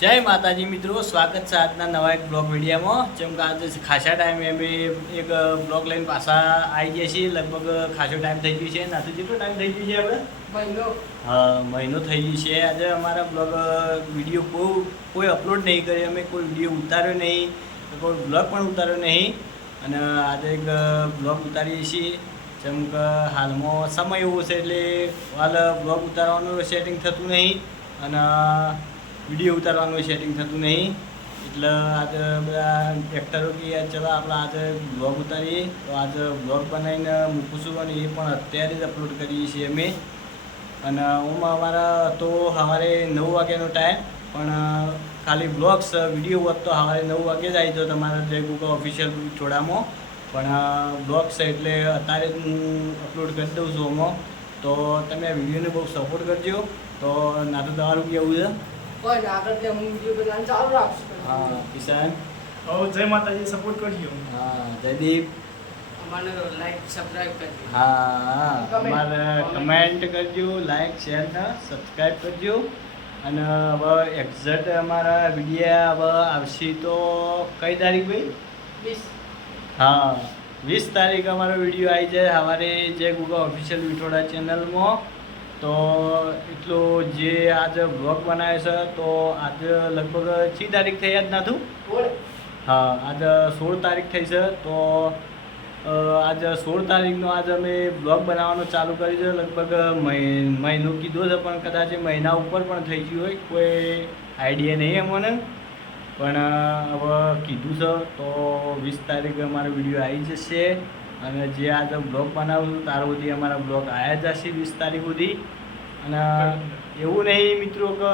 જય માતાજી મિત્રો, સ્વાગત છે આજના નવા એક બ્લોગ વિડીયોમાં. જેમ કે આજે ખાસા ટાઈમે અમે એક બ્લોગ લઈને પાછા આવી ગયા છીએ. લગભગ ખાસો ટાઈમ થઈ ગયો છે. નાથી કેટલો ટાઈમ થઈ ગયો છે આપણે? મહિનો. હા, મહિનો થઈ ગયો છે. આજે અમારા બ્લોગ વિડીયો કોઈ અપલોડ નહીં કર્યો, અમે કોઈ વિડીયો ઉતાર્યો નહીં, કોઈ બ્લોગ પણ ઉતાર્યો નહીં. અને આજે એક બ્લોગ ઉતારીએ છીએ. જેમ કે હાલમાં સમય એવો છે એટલે હાલ બ્લોગ ઉતારવાનું સેટિંગ થતું નહીં અને વિડીયો ઉતારવાનું સેટિંગ થતું નહીં. એટલે આજે બધા એક્ટરો કે ચલો આપણે આજે બ્લોગ ઉતારીએ, તો આજે બ્લોગ બનાવીને મૂકું છું અને એ પણ અત્યારે જ અપલોડ કરીએ છીએ અમે. અને અમારા તો સવારે 9 વાગ્યાનો ટાઈમ, પણ ખાલી બ્લોગ્સ વિડીયો હોત તો સવારે 9 વાગે જ આવી જાઓ તમારા જય ગોગા ઓફિશિયલ વિઠોડામાં. પણ બ્લોગ્સ એટલે અત્યારે જ હું અપલોડ કરી દઉં છું આમાં. તો તમે આ વિડીયોને બહુ સપોર્ટ કરજો. તો ના તો તમારું કેવું છે? કોઈ આગળ હું વિડીયો બનાવવાનું ચાલુ રાખશું. હા કિશન. જય માતાજી, સપોર્ટ કરજો. હા જયદીપ. અમને લાઈક સબસ્ક્રાઇબ કરજો. હા અમારે કમેન્ટ કરજો, લાઈક શેર ને સબસ્ક્રાઈબ કરજો. અને હવે એક્ઝેક્ટ અમારા વિડીયો હવે આવશે તો કઈ તારીખ ભાઈ? 20. હા 20 તારીખ અમારો વિડીયો આવી જાય સવારે જય ગોગા ઓફિશિયલ વિઠોડા ચેનલમાં. તો એટલું જે આજે બ્લોગ બનાવે છે તો આજે લગભગ 6 તારીખ થઈ જ નહોતું. હા આજે 16 તારીખ થઈ છે. તો આજે 16 તારીખનો આજે અમે બ્લોગ બનાવવાનો ચાલુ કરી છે. લગભગ મહિનો કીધો છે, પણ કદાચ મહિના ઉપર પણ થઈ ગયું હોય, કોઈ આઈડિયા નહીં અમને. પણ હવે કીધું છે તો 20 તારીખે અમારો વિડીયો આવી જશે. અને જે આજે બ્લોગ બનાવું છું ત્યાર સુધી અમારા બ્લોગ આવ્યા જશે 20 તારીખ સુધી. અને એવું નહીં મિત્રો કે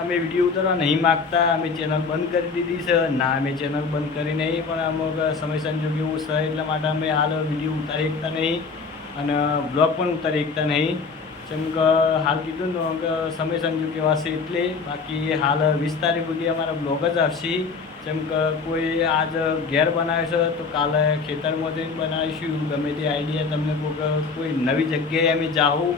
અમે વિડીયો ઉતારવા નહીં માગતા, અમે ચેનલ બંધ કરી દીધી છે. ના, અમે ચેનલ બંધ કરી નહીં, પણ અમુક સમય સંજોગ એવું છે એટલા માટે અમે હાલ વિડીયો ઉતારી શકતા નહીં અને બ્લોગ પણ ઉતારી શકતા નહીં. જેમ કે હાલ કીધું ને કે સમય સંજોગ એવા છે એટલે. બાકી હાલ 20 તારીખ સુધી અમારા બ્લોગ જ આવશે. જેમ કે કોઈ આજ ઘેર બનાવે છે તો કાલે ખેતરમાં જઈને બનાવીશું. ગમે તે આઈડિયા તમને કોઈ નવી જગ્યાએ અમે જાઉં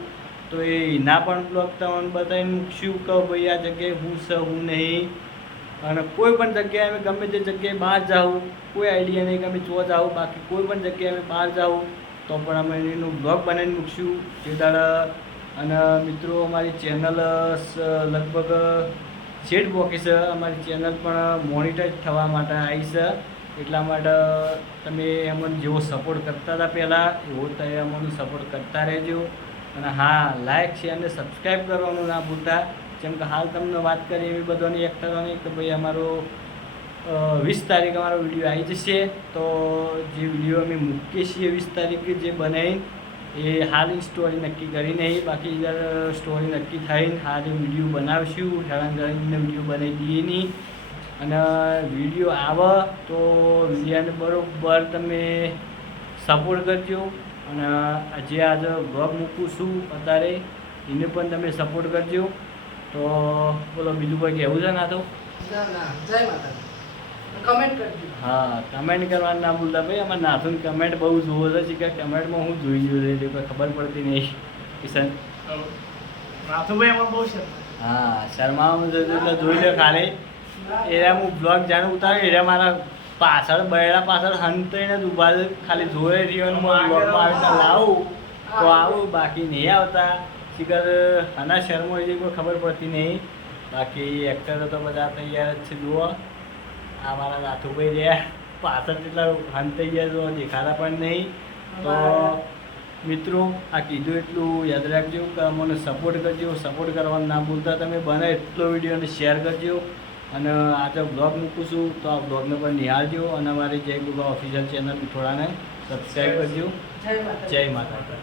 તો એના પણ બ્લોગ તમને બતાવીને મૂકશું કે ભાઈ આ જગ્યાએ હું છે હું નહીં. અને કોઈ પણ જગ્યાએ અમે ગમે તે જગ્યાએ બહાર જાઉં, કોઈ આઈડિયા નહીં કે અમે ચો જાઉં, બાકી કોઈ પણ જગ્યાએ અમે બહાર જાઉં તો પણ અમે એનું બ્લોગ બનાવીને મૂકશું તે દાડા. અને મિત્રો અમારી ચેનલ લગભગ સેટ બોકી છે. અમારી ચેનલ પણ મોનિટાઈઝ થવા માટે આવી છે. એટલા માટે તમે અમને જેવો સપોર્ટ કરતા હતા પહેલાં એવો તમે અમને સપોર્ટ કરતા રહેજો. અને હા, લાઈક શેર અને સબસ્ક્રાઈબ કરવાનું ના ભૂલતા. જેમ કે હાલ તમને વાત કરી એવી બધાની એક્ટરોની કે ભાઈ અમારો 20 તારીખ અમારો વિડીયો આવી જશે. તો જે વિડીયો અમે મૂકીએ છીએ 20 તારીખે જે બનાવી એ હાલ સ્ટોરી નક્કી કરી નહીં. બાકી જ્યારે સ્ટોરી નક્કી થઈને હાલ વિડીયો બનાવશું. હેરાન કરીને વિડીયો બનાવી દઈએ નહીં. અને વિડીયો આવે તો વિડીયોને બરાબર તમે સપોર્ટ કરજો. અને જે આજે બ્લોગ મૂકું છું અત્યારે એને પણ તમે સપોર્ટ કરજો. તો બોલો બીજું કોઈ કહેવું છે ના તો? ના, જય માતાજી. કમેન્ટ કરજો. હા, કમેન્ટ કરવાનું ના ભૂલતા ભાઈ. અમારે નાથું કમેન્ટ બહુ જોવો છે કે કમેન્ટમાં હું જોઈ જોઈ રહી કોઈ ખબર પડતી નહીં. કિશન નાથુભાઈ એમાં બહુ છે. હા, શર્માવાનું જોયું એટલે જોઈ લો ખાલી. એરા હું બ્લોગ જાણે ઉતાર્યો એરા મારા પાછળ બૈડા પાછળ હંતાઈને જ ઊભા છે. ખાલી જોઈ રહ્યો અને બ્લોગમાં આવીને લાવું તો આવું, બાકી નહીં આવતા. શિખર આના શર્મો એ કોઈ ખબર પડતી નહીં. બાકી એક્ટરો તો બધા તૈયાર જ છે. જુઓ આ મારા નાથુભાઈ રહ્યા પાછળ જેટલા હંતાઈ ગયા જો દેખાતા પણ નહીં. તો મિત્રો આ કીધું એટલું યાદ રાખજો કે અમને સપોર્ટ કરજો. સપોર્ટ કરવાનું ના ભૂલતા. તમે બને એટલો વિડીયોને શેર કરજો. અને આજે બ્લોગ મૂકું છું તો આ બ્લોગને પણ નિહાળજો. અને અમારી જય ગોગા ઓફિશિયલ ચેનલ વિઠોડાને સબસ્ક્રાઈબ કરજો. જય માતાજી. જય માતા.